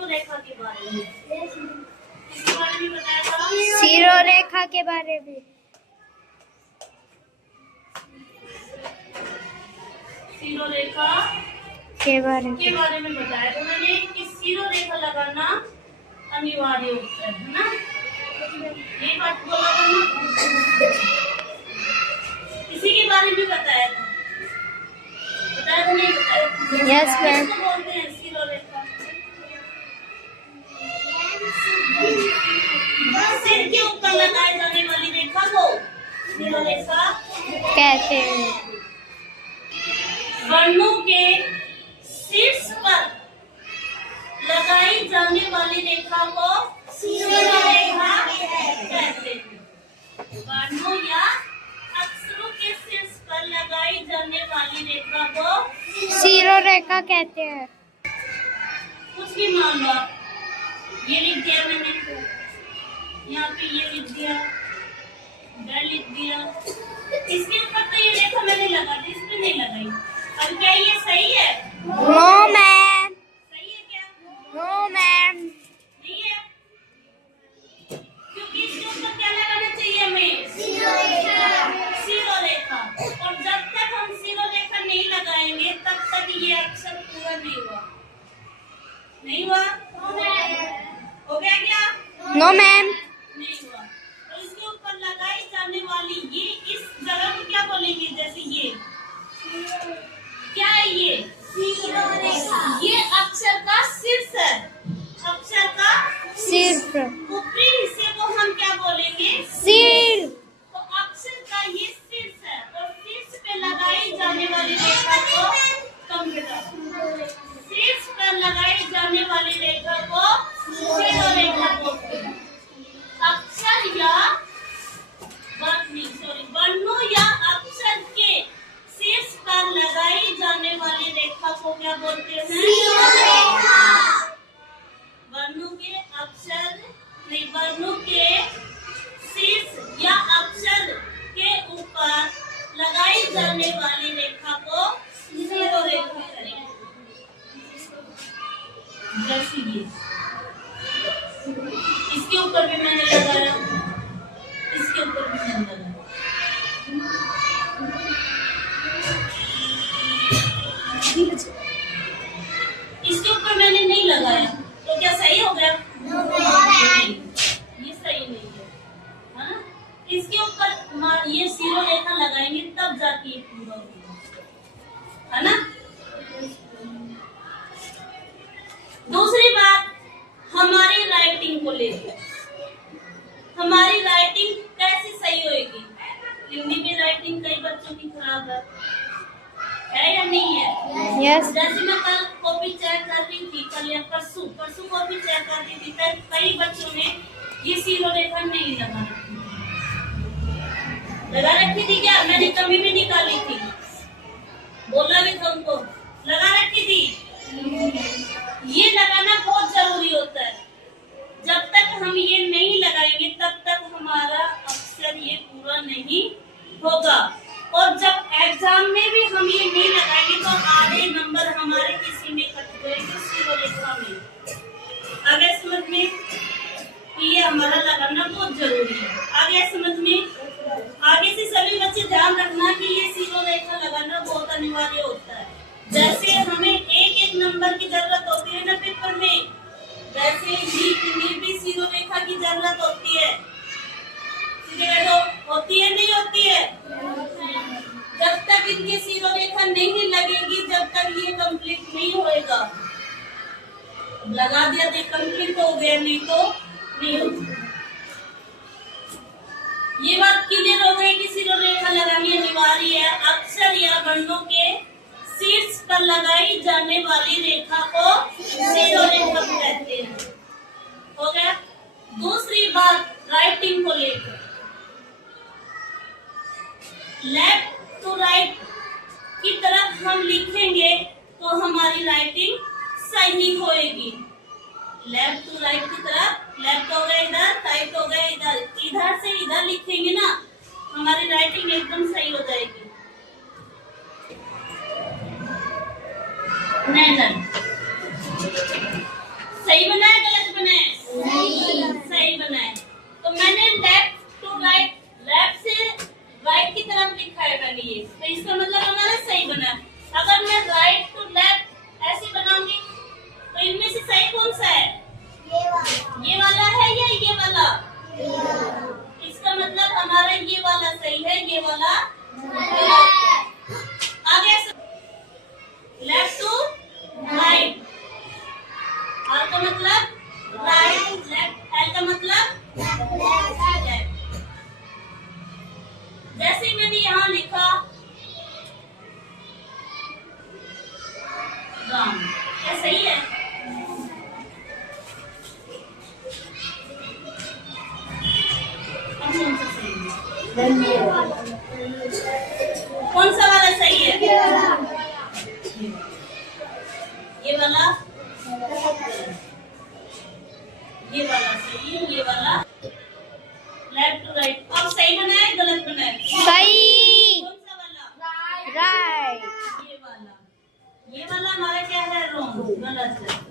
Sero रेखा के बारे में, इसके बारे में बताया था। सीरो रेखा के बारे में, सीरो रेखा के बारे में बताया था मैंने कि सीरो रेखा लगाना अनिवार्य होता है ना। ये बात बोला था ना। इसी के बारे में बताया था नहीं बताया? Yes ma'am. बोलते हैं सीरो रेखा। सिर के ऊपर लगाए जाने वाली रेखा को सीरो रेखा कहते हैं। वर्णों के शीर्ष पर लगाई जाने वाली रेखा को सीरो रेखा कहते हैं। वर्णों या अक्षरों के शीर्ष पर लगाई जाने वाली रेखा को सीरो रेखा कहते हैं। कुछ भी मान लो, ये लिख दिया मैंने, यहाँ पे ये लिख दिया, इधर लिख दिया, इसके ऊपर तो ये रेखा मैंने लगा दी, इस पे नहीं लगाई। अब क्या ये सही है? No ma'am. सही है क्या? No ma'am. नहीं है, क्योंकि इसके ऊपर क्या लगाना चाहिए हमें? सीरो रेखा। और जब तक हम सीरो रेखा नहीं लगाएंगे तब तक ये अक्षर पूरा नहीं हुआ। नहीं हुआ? हो गया क्या? No ma'am. नहीं हुआ। तो इसके ऊपर लगाई जाने वाली ये, इस जगह को क्या बोलेंगे? जैसे ये क्या है? ये सीरो रेखा। ये अक्षर का शीर्ष है, अक्षर का सिर्फ ऊपरी हिस्से को हम क्या बोलेंगे? सिर। तो अक्षर का ये शीर्ष है और शीर्ष पे लगाई जाने वाली रेखा को कंप्यूटर, शीर्ष पर लगाई जाने वाली रेखा को सीरो रेखा बोलते हैं। अक्षर या वर्णों या अक्षर के शीर्ष पर लगाई जाने वाली रेखा को क्या बोलते हैं? सीरो रेखा। वर्णों के अक्षर नहीं, वर्णों के शीर्ष या अक्षर के ऊपर लगाई जाने वाली रेखा को सीरो रेखा करेंगे। जैसे ये, इसके ऊपर भी मैंने लगाया, इसके ऊपर भी मैंने लगाया। इसके ऊपर मैंने नहीं लगाया, तो क्या सही हो गया? नहीं, ये सही नहीं है, हाँ? इसके ऊपर ये सीरो रेखा लगाएंगे तब जाके ये पूरा होगा, है ना। दूसरी बात, हमारी राइटिंग को लेकर, हमारी राइटिंग कैसे सही होएगी? हिंदी में राइटिंग कई बच्चों की खराब है या नहीं है? यस। जैसे मैं कल कॉपी चेक कर रही थी, कल या परसों कॉपी चेक कर रही थी, कई बच्चों ने ये सीरो रेखा नहीं लगा रखी थी क्या? मैंने कमी भी निकाली थी, बोला भी था उनको, लगा रखी थी। ये लगाना बहुत जरूरी होता है। जब तक हम ये नहीं लगाएंगे तब तक हमारा अक्षर ये पूरा नहीं होगा। और जब एग्जाम में भी हम ये नहीं लगाएंगे तो आधे नंबर हमारे किसी में कट जाएंगे सीरो रेखा में। आगे समझ में कि ये हमारा लगाना बहुत जरूरी है। आगे समझ में, आगे से सभी बच्चे ध्यान रखना कि ये सीरो रेखा लगाना बहुत अनिवार्य होता है। जैसे हमें एक एक नंबर की जरूरत होती है ना पेपर में, वैसे ही भी सीरो रेखा की जरूरत होती है। होती है नहीं होती है? जब तक इनकी सीरो रेखा नहीं लगेगी जब तक ये कंप्लीट नहीं होएगा। लगा दिया तो कंप्लीट हो गया, नहीं तो नहीं होगा। ये बात क्लियर हो गई कि सीरो रेखा लगानी अनिवार्य है। अक्षर या वर्णों के शीर्ष पर लगाई जाने वाली रेखा को सीरो रेखा कहते हैं। हो गया। दूसरी बात, राइटिंग को लेकर, लेफ्ट टू राइट की तरफ हम लिखेंगे तो हमारी राइटिंग सही होएगी। लेफ्ट टू राइट की तरफ, लेफ्ट हो गया इधर, राइट हो गया इधर, इधर से इधर लिखेंगे ना, हमारी राइटिंग एकदम सही हो जाएगी। नहीं सही का मतलब राइट, लेफ्ट, एल का मतलब लेफ्ट। जैसे ही मैंने यहाँ लिखा राम, क्या सही है? अब कौन सा सही है? कौन सा वाला सही है? ये वाला, ये वाला सही है, ये वाला लेफ्ट टू राइट। अब सही बना है गलत बना है? सही। कौन सा वाला? राइट। ये वाला, ये वाला हमारा क्या है? रॉन्ग, गलत है।